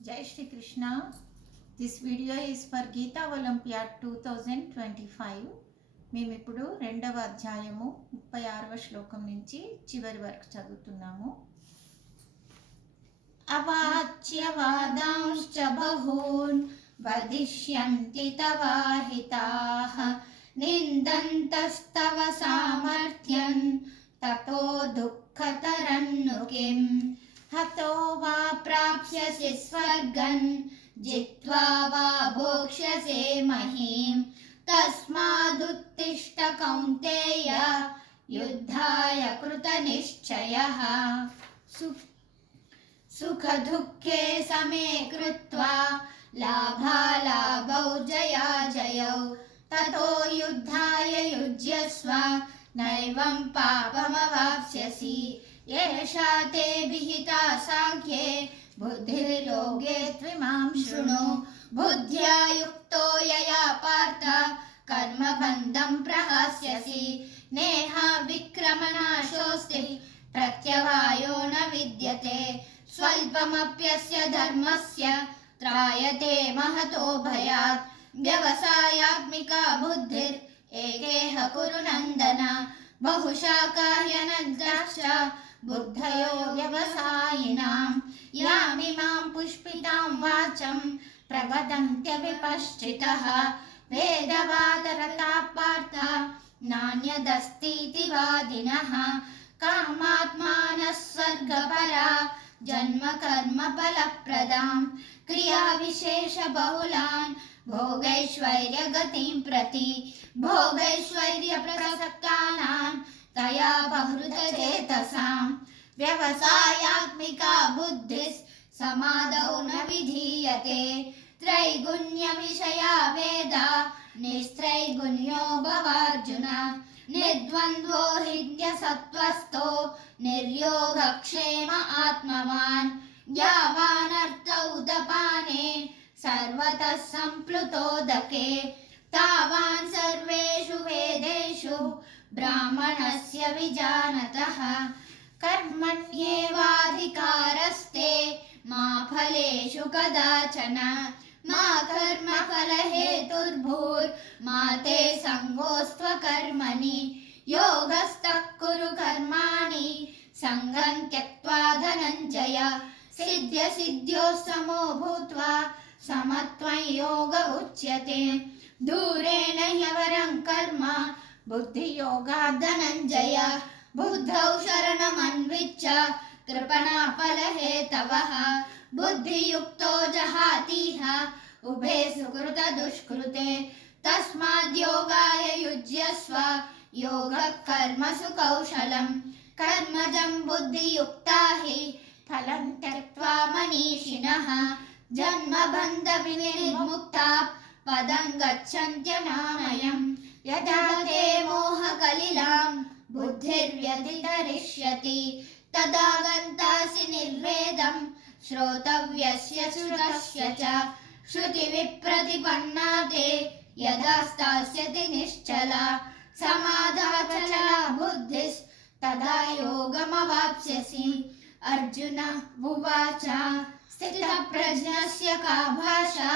Jai Shri Krishna. This video is for Geeta Olympiad 2025. మేము ఇప్పుడు రెండవ అధ్యాయము 36వ శ్లోకం నుంచి చివరి వరకు చదువుతున్నాము. అవాచ్యవాదాంశ్చ బహూన్ వదిష్యంతి తవాహితాః నిందంతస్తవ సామర్థ్యం తతో దుఃఖతరన్ను కిం హతో వా ప్రాప్స్యసి స్వర్గం జిత్వా వా భోక్ష్యసే మహీం తస్మాదుత్తిష్ట కౌంతేయ యుద్ధాయ కృతనిశ్చయః సుఖదుఃఖే సమే కృత్వా లాభాలాభౌ జయాజయౌ తతో యుద్ధాయ యుజ్యస్వ నైవం పాపమవాప్స్యసి ఏషా తే విహితా సాంఖ్యే బుద్ధిర్యోగే త్విమాం శృణు బుద్ధ్యా యుక్తో యయా పార్థ కర్మబంధం ప్రహాస్యసి నేహ విక్రమనాశోస్తి ప్రత్యవాయో న విద్యతే స్వల్పమప్యస్య ధర్మస్య త్రాయతే మహతో భయాత్ వ్యవసాయాత్మికా బుద్ధిర్ ఏకేహ కురు నందన బహుశాకాహ్యనందశ్చ బుద్ధయో వ్యవసాయినాం యామిమాం పుష్పితాం వాచం ప్రవదంత్య విపశ్చితః వేదవాదరతా పార్థ నాన్యదస్తితి వాదినః కామాత్మానః స్వర్గపరా జన్మ కర్మ ఫలప్రదాం క్రియా విశేష బహుళాన్ భోగైశ్వర్య గతిం ప్రతి భోగైశ్వర్య ప్రసక్తానాం తయా బహృత చేతసాం వ్యవసాయాత్మికా బుద్ధిస్ సమాదౌ న విధీయతే త్రైగుణ్య విషయా వేద నిస్త్రైగుణ్యో భవార్జున నిర్ద్వంద్వో హిన్యసత్వస్థో నిర్యోగక్షేమ ఆత్మవాన్ యావానర్థ ఉదపానే సర్వతః సంప్లుతోదకే తావాన్ సర్వేషు వేదేషు బ్రాహ్మణస్య విజానతః కర్మణ్యేవాధికారస్తే మా ఫలేషు కదాచన మా కర్మఫలహేతుర్భూర్ మా తే సంగోస్త్వ కర్మణి యోగస్తః కురు కర్మాణి సంగం త్యక్త్వా ధనంజయ సిద్ధ్య సిద్ధ్యో సమో భూత్వా సమత్వం యోగ ఉచ్యతే దూరేణ హ్యవరం కర్మ బుద్ధియోగాద్ ధనంజయ బుద్ధౌ శరణమన్విచ్ఛ కృపణాఫలహేతవః బుద్ధియుక్తో జహాతిహ ఉభే సుకృత దుష్కృతే తస్మాద్యోగాయ యుజ్యస్వ యోగః కర్మసు కౌశలం కర్మజం బుద్ధియుక్తా హి ఫలం త్యక్త్వా మనీషిణః జన్మబంధ వినిర్ముక్తా పదం గచ్చన్త్యనామయం యదా తే మోహకలిలాం బుద్ధిర్వ్యతితరిష్యతి తదా గంతాసి నిర్వేదం శ్రోతవ్యస్య శ్రుతస్య చ శృతి విప్రతిపన్నా తే యదా స్థాస్యతి నిశ్చలా సమాధాచలా బుద్ధిస్ తదా యోగమవాప్స్యసి అర్జున ఉవాచ స్థితప్రజ్ఞస్య కా భాషా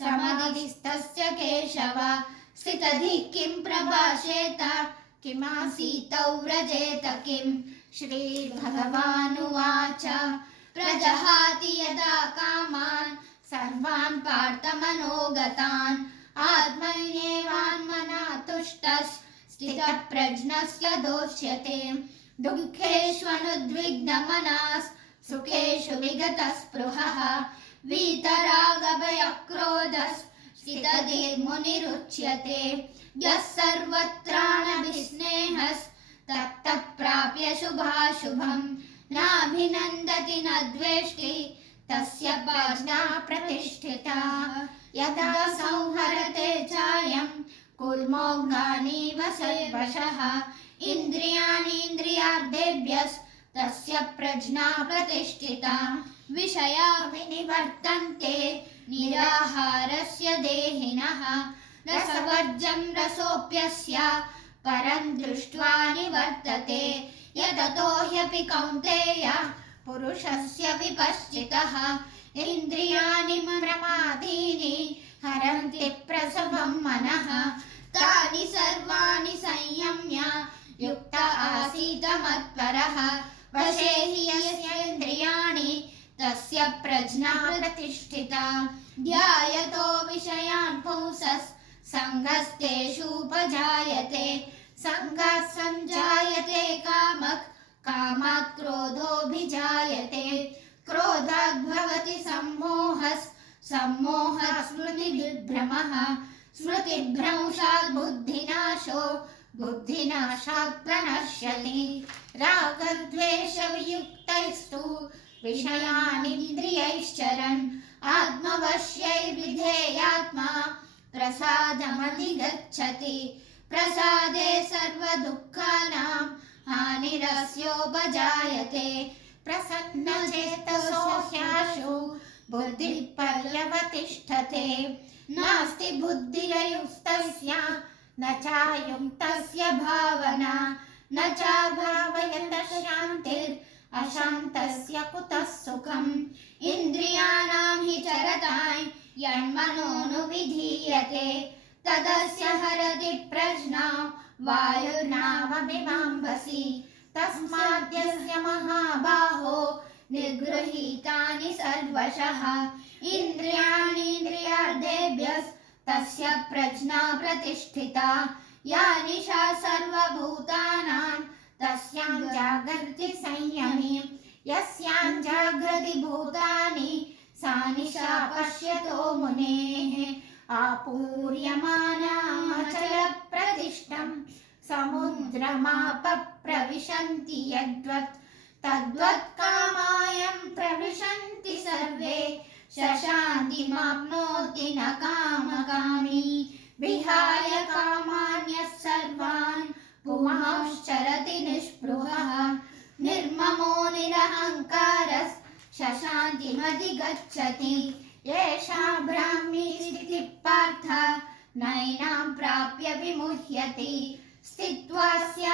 సమధిస్తస్య కేశవ స్థితధిః కిం ప్రభాషేత కిమాసీతౌ వ్రజేత కిం శ్రీభగవానువాచ ప్రజహాతి యదా కామాన్ సర్వాన్ పార్థమనోగతాన్ ఆత్మన్యేవాన్మనా తుష్టస్ స్థితప్రజ్ఞస్య దోష్యతే దుఃఖేష్వనుద్విగ్నమనాస్ సుఖేషు విగతస్పృహః వీతరాగభయక్రోధస్ స్థితధీర్మునిరుచ్యతే యః సర్వత్రాణభిస్నేహస్ తత్తత్ప్రాప్య శుభాశుభం నాభినందతి న ద్వేష్టి తస్య ప్రజ్ఞా ప్రతిష్ఠితా యదా సంహరతే చాయం కుర్మోఘానీవ సర్వశః ఇంద్రియాణీంద్రియార్థేభ్యస్ తస్య ప్రజ్ఞా ప్రతిష్ఠితా విషయా వినివర్తంతే నిరాహారస్య దేహినః రసవర్జం రసోప్యస్య పరం దృష్ట్వా నివర్తతే యతతో హ్యపి కౌంతేయ పురుషస్య విపశ్చితః ఇంద్రియాణి ప్రమాదీని హరంతి ప్రసవం మనః తాని సర్వాణి సంయమ్య యుక్త ఆసీత మత్పరః వశే హి యస్యేంద్రియాణి తస్య ప్రజ్ఞా ప్రతిష్ఠితా ధ్యాయతో విషయాన్ పుంసః సంగస్తేషూపజాయతే సంగాత్ సంజాయతే కామః కామాత్ క్రోధోభిజాయతే క్రోధాత్ భవతి సమ్మోహః సమ్మోహాత్ స్మృతివిభ్రమః స్మృతిభ్రంశాత్ బుద్ధినాశో బుద్ధినాశాత్ ప్రణశ్యతి రాగద్వేషవియుక్తైస్తు విషయానింద్రియైశ్చరన్ ఆత్మవశ్యైర్విధేయాత్మా ప్రసాదమధిగచ్చతి ప్రసాదే సర్వదుఃఖానాం హానిరస్యోపజాయతే ప్రసన్నచేతసో హ్యాశు బుద్ధిః పర్యవతిష్ఠతే నాస్తి బుద్ధిరయుక్తస్య న చాయుక్తస్య భావనా న చాభావయతః శాంతిర్ అశాంతస్య కుతః సుఖం ఇంద్రియాణాం హి చరతాయ్ యన్మనోనువిధీయతే తదస్య హరతి ప్రజ్ఞా వాయుర్నావమివాంభసి తస్మాద్యస్య మహాబాహో నిగృహీతాని సర్వశః ఇంద్రియాణీంద్రియార్థేభ్యః తస్య ప్రజ్ఞా ప్రతిష్ఠితా యా నిశా సర్వభూతానాం తస్యాం జాగర్తి సంయమి యస్యాం జాగ్రతి భూతాని సా నిశా పశ్యతో మునేః ఆపూర్యమానామచల ప్రతిష్టం సముద్రమాప ప్రవిశంతి యద్వత్ తద్వత్ కామాయం ప్రవిశంతి సర్వే శశాంతిమాప్నోతి న కామకామి విహాయ కామాన్యః సర్వాన్ పుమాంశ్చరతి నిస్పృహః నిర్మమో నిరహంకారః శశాంతిమధిగచ్చతి ఏషా బ్రాహ్మీ స్థితిః పార్థ నైనాం ప్రాప్య విముహ్యతి స్థిత్వా స్య